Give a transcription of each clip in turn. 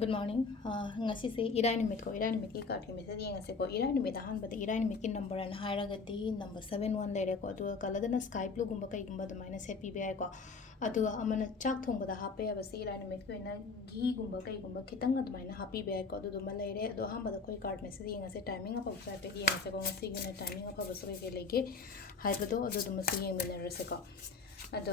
Good morning. Ngasigi irai nimit ko irai nimit ki card ki message yengase ko irai nimit ahan bada irai nimit ki number an hairagati number 71 lere ko adu kaladana sky blue gumba kai gumba adumai set pi bai ko adu amana chak thong bada hape abasi irai nimit ko ina ghee gumba kai gumba kitang adumai na happy bai ko adu duma lere adu ahan bada koi card message yengase timing apa usai pe yengase ko ngasigi na timing apa basu ke leke haibado adu duma su yengmina rese ko ado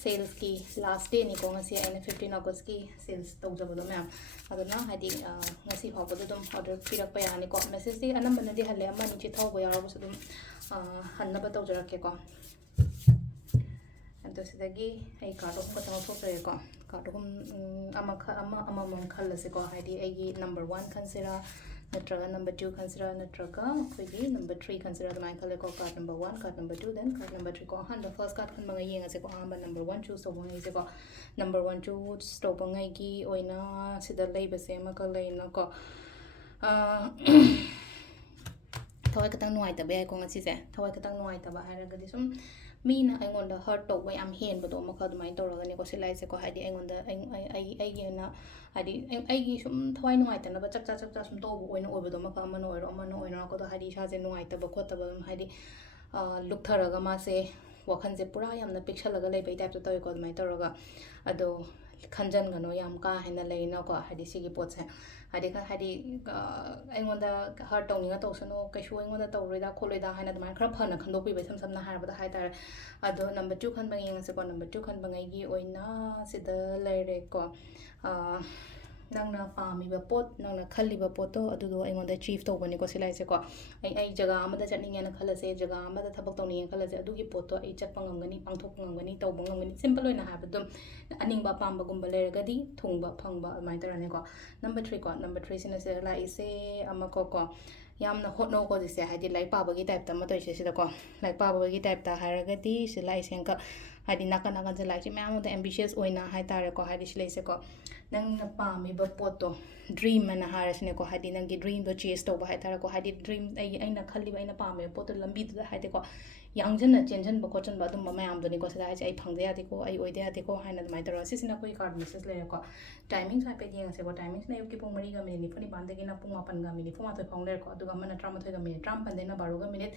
sales ki last day ni ko ngasi aina 15 August ki sales tawjabado ma'am aduna hadi ngasi hawbado dum order pirak pa yani ko message di anam banadi halle amma ni chi thawbo yarabu sudum hanna ba tawjarake ko ado sidagi ai card of ko thawjare ko card hum ama mon khallase ko hadi ai number 1 consider natraga number 2 consider natraga khoi number 3 consider the michael ko card number 1 card number 2 then card number 3 ko han the first card khan bangai yenga se ko amba number 1 choose to bangai se ko number 1 choose to bangai gi oina sida leiba se ma ka leina ko thawai katang nuai ta be ko ngasi se thawai katang nuai ta ba haraga di sum mina aingonda hurt to ba yam hen ba do ma ka dumai to raga ni ko silai se ko hadi aingonda ai gi na hadi ai gi sum thawai nuai ta na ba chak cha sum to bo oina oiba do ma ka ma no oina ko do hadi sha je nuai ta ba khot ta ba hadi luk tharaga ma se wakhan je pura yamna pixelaga lei bai type to toy ko dumai to raga ado khanjan gano yam ka hena leina ko hadi sigi pot se hadi ka hadi aingonda har tawninga tawsano kaishu aingonda tawrida kholoida hena dumai khara phana khandokpi bai sam samna harabada haitar ado number 2 khan bangi ngase ko number 2 khan bangai gi oina sida leire ko nangna pami ba pot nangna khalli ba pot to adu do aingonda chief to bani ko silai se ko ai jaga amada chatning yana khalase jaga amada thabak tawni yana khalase adu gi pot to ai chatpa ngamgani pangthok ngamgani tawba ngamgani simple oina habadum aning ba pamba gumba leragadi thungba phangba amai tarane ko number 3 ko number 3 sina se la ise amako ko yamna hotno ko dise hadi lai pa bagi type ta ma toise sida ko lai pa bagi type ta haragadi sila isenka hadi nakana se lai chi ma'am da ambitious oina hai tare ko hadi silai se ko nang na pa mi ba poto dream mana harasne ko hadi nang gi dream do chase to ba hai tare ko hadi dream ai na khalli ba ai na pa mi poto lambi da hai te ko yangjan na chenjan ba ko chan ba dum ma ma'am do ni ko sida ai phangde ya ko ai oide ya ko hai na mai tara sisina koi card message le ko timing sa pe yeng se ko timing na yuki pung mari ga minute ni phani bande gi na pung 8 ga minute phuma thoi phang le ko aduga mana 13 ga minute 13 pande na 12 ga minute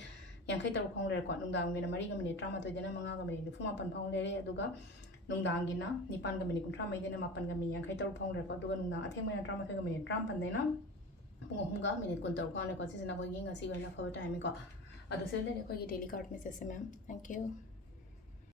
yankai taru phang le ko nungdang gi na mari ga minute 13 de na 5 ga minute ni phuma pan phang le re aduga nungdang gi na 9 ga minute 13 de na 8 ga minute yankai taru phang le ko aduga nungdang atheng mai na 13 ga minute 13 pande na pung 3 ga minute kun taru phang le ko sisina ko gi ngasi ga na fa time ko adu se le ko gi daily card message ma'am thank you